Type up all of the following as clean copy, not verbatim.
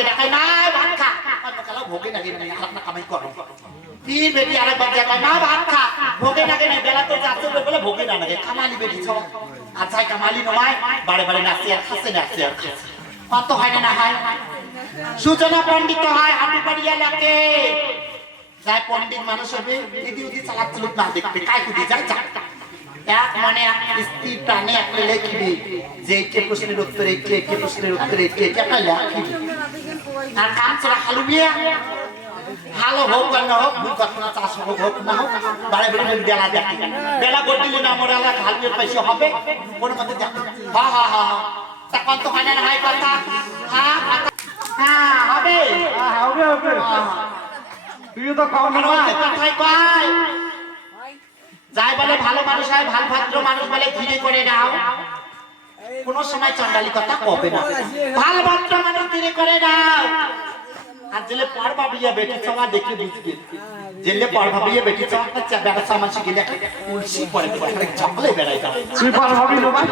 দিয়ে দেখায় না ভাত খা কালো ভোগে নাকি না আপনার কামাই করো তিন বেটি আরেকবার দেখায় না ভাত খা ভোগে নাকি না বেলা তো যাচ্ছে বলে ভোগে না নাকি কামালি বেটি ছ আর যাই কামালি নয় বারে বারে নাচে আর খাচ্ছে নাচে আর খাচ্ছে কত হয় না হয় সূচনা পণ্ডিত হয় হাঁটু পাড়িয়া লাগে যাই পণ্ডিত মানুষ হবে দিদি উদি চালাক চলুক না দেখবে কায় কুদি যায় যা এক মানে স্ত্রী প্রাণে একটা লেখবে যে কে প্রশ্নের উত্তরে কে প্রশ্নের উত্তরে কে একটা লেখবে আর কাম ছাড়া হালু বিয়ে ভালো হোক আর না হোক দুই কথা চাষ হোক না হোক বারে বারে বেলা দেখে বেলা গড়িলে না মোর এলাকা হালুয়ের পয়সা হবে কোনো মতে দেখে হা হা হা তা কত হয় না হয় কথা হ্যাঁ হ্যাঁ হবে হবে হবে তুই তো খাও না কথাই কয় যাই বলে ভালো মানুষ হয় ভাল ভদ্র মানুষ বলে ধীরে করে নাও কোন সময় চন্ডালি কথা কবে না ভাল ভদ্র মানুষ ধীরে করে নাও আর জেলে পর ভাবিয়া বেটি চাওয়া দেখে বুঝবে জেলে পর ভাবিয়া বেটি চাওয়া একটা বেড়া চামাচি গেলে উলসি পরে চকলে বেড়াই যাও তুই পর ভাবি না ভাই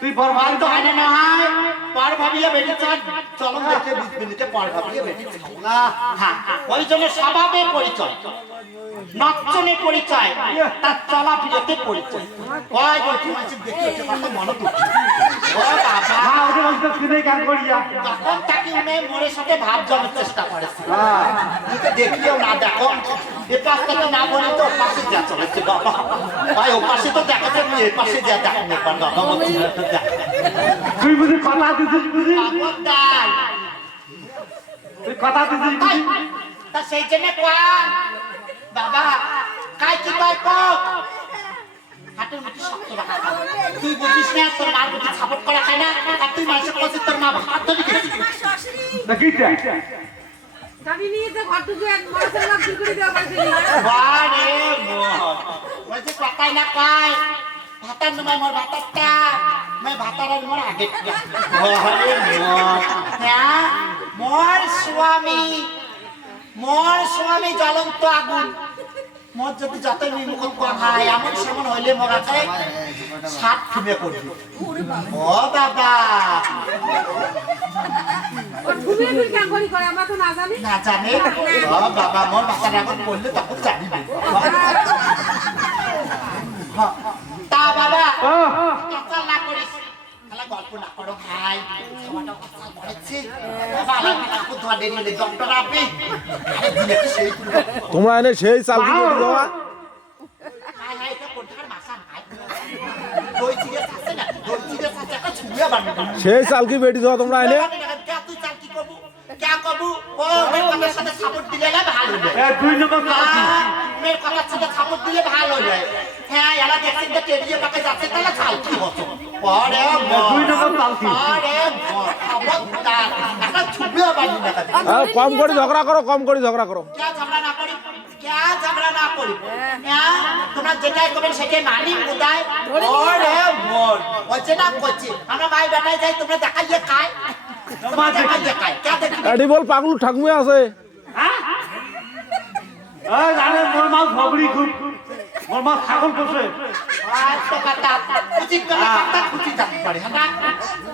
তুই পর ভাল তো হয় না হয় পর ভাবিয়া বেটি চাওয়া চলন দেখে বুঝবে নিতে পর ভাবিয়া বেটি চাওয়া হ্যাঁ ওই জন্য স্বভাবে পরিচয় নচ্চনে পরিচয় তার চলাফিরাতে পরিচয় কয় বলছি মাঝে দেখে ওঠে কত মনে দুঃখ ও বাবা হ্যাঁ ওকে বলতে শুনে গান করিয়া তখন তাকে উনি মোরের সাথে ভাব জমার চেষ্টা করেছে তুই দেখিও না দেখো এ পাশ থেকে না বলি তো পাশে যা চলেছে বাবা ভাই ও পাশে তো দেখাচ্ছে তুই এ পাশে যা দেখেন একবার বাবা তুই বুঝি কথা দিছিস বুঝি খবরদার তুই কথা দিছিস বুঝি তা সেই জন্য কোন বাবা কাই কি কয় কক হাতের মুঠি শক্ত রাখা তুই বুঝিস না তোর মার মুঠি সাপোর্ট করা খায় না আর তুই মানুষের কাছে তোর মা ভাত ধরে গেছিস না কি চাই আমি নিয়ে তো ঘরটুকু এক মাসের লাভ করে দেওয়া পাইছি বারে মোর বলছে কথাই না কয় ভাতার নয় মোর ভাতারটা মই ভাতারের মোর আগে বারে মোর হ্যাঁ মোর স্বামী জ্বলন্ত আগুন মোর যদি যতই বিমুখ হয় এমন সেমন হইলে মগাতে সাত ফুমে করবি ও বাবা তুমি তুই কেন করি করে আমরা তো না জানি না জানে ও বাবা মোর ভাতার আগুন পড়লে তখন জানিবে তা বাবা কথা না করিস তাহলে গল্প না করো ভাই সময়টা কথা বলেছি বাবা আমি কাপড় ধোয়া দেরি হলে ডক্টর আপনি তোমরা এনে সেই চাল কি করে দেওয়া হাই হাই এটা কোনটার মাসা নাই দই চিড়ে আছে না দই চিড়ে আছে একটা ছুঁয়া বানাবো সেই চাল কি বেটি দেওয়া তোমরা এনে কে তুই চাল কি করবো কে করবো ও মেয়ের কথার সাথে সাপোর্ট দিলে না ভালো হবে তুই যখন মেয়ের কথার সাথে সাপোর্ট দিলে ভালো হবে হ্যাঁ এরা দেখছেন তো টেডিও পাকে যাচ্ছে তাহলে চাল কি হতো পরে তুই যখন চালছি পরে খবরদার একটা ছুঁয়া বানিয়ে না কম করে ঝগড়া করো কম করে ঝগড়া করো क्या झगड़ा ना करी क्या झगड़ा ना करी হ্যাঁ তোমরা যেটাই করবেন সেটাই মানি মুদায় ওরে মোর বলছে না করছি আমরা ভাই বেটাই যাই তোমরা দেখাইয়ে খায় তোমরা দেখাইয়ে খায় কে দেখি এডি বল পাগলু ঠাকুমা আছে এই জানে মোর মা খবরি খুব মোর মা ছাগল পোষে আর তো কথা উচিত কথা খুঁজি থাকতে পারে হ্যাঁ না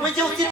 ওই যে উচিত